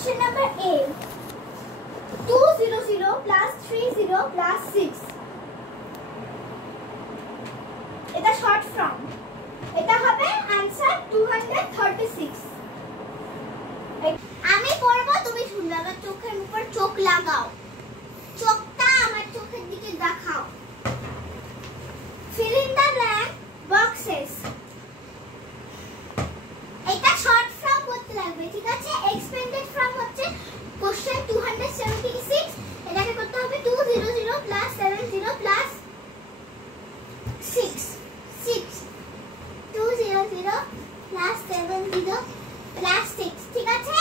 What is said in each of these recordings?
Question number A. 200 plus 30 plus 6. এটা short form. এটা হবে answer 236. আমি পড়ব, তুমি শুনবে। আমার চোখের উপর চোখ লাগাও, চোখটা আমার চোখের দিকে দেখাও। Fill in the blank boxes. এটা short form করতে লাগবে, ঠিক আছে? Expanded form হচ্ছে question 276। এটাকে করতে হবে 200 plus 70 plus 6 200 plus 70 plus 6, ঠিক আছে?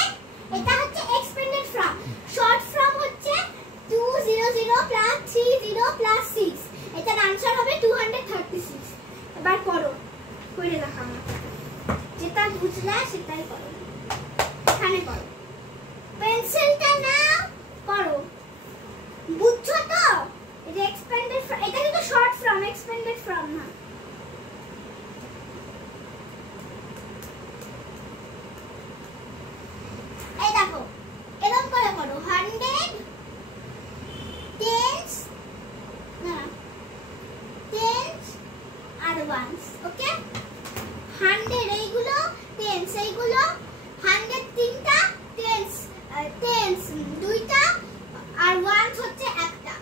এটা হচ্ছে expanded form। short form হচ্ছে 200 plus 30 plus 6। এটার आंसर হবে 236। এবার করো, করে দেখাও আমাকে। যেটা বুঝলা সেটাই করো, এখানে করো। পেন্সিলটা নাও, করো। বুঝছো তো? এটা expanded form, এটা কিন্তু short form, expanded form না। এই দেখো, এরকম করে করো। 100 tens না, tens আর ones, ওকে? 100 এইগুলো tens, এইগুলো 100 তিনটা, tens দুইটা, আর ones হচ্ছে একটা।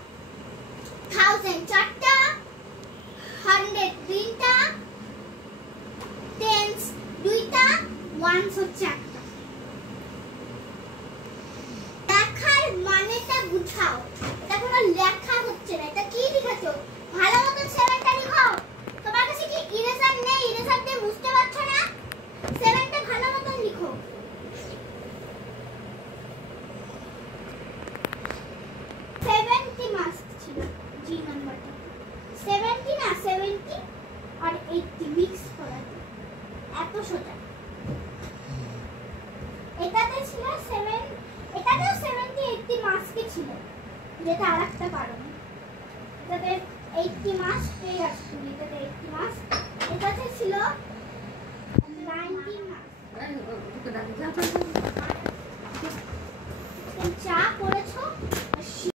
1000 চারটা, 100 তিনটা, tens দুইটা, ones হচ্ছে একটা। লেখার মানেটা বুঝাও। এটা কোনো লেখা হচ্ছে না, এটা কি লিখেছো? ভালো মতো 7টা লিখো। তোমার কাছে কি ইরেজার নেই? ইরেজার দিয়ে বুঝতে পারছো না? 7টা ভালো মতো লিখো। 70 মার্কস ছিল জি নাম্বারটা। 70 না, 70 আর 80 মিক্স করা, এত সোজা। এটাতে ছিল 7, এটাতেও 70 80 মার্কস কি ছিল, যেটা আরেকটা কারণ। এটাতে 80 মার্কস পেয়ে গেছে তুমি, এটাতে 80 মার্কস, এটাতে ছিল 90 মার্কস। যা করেছো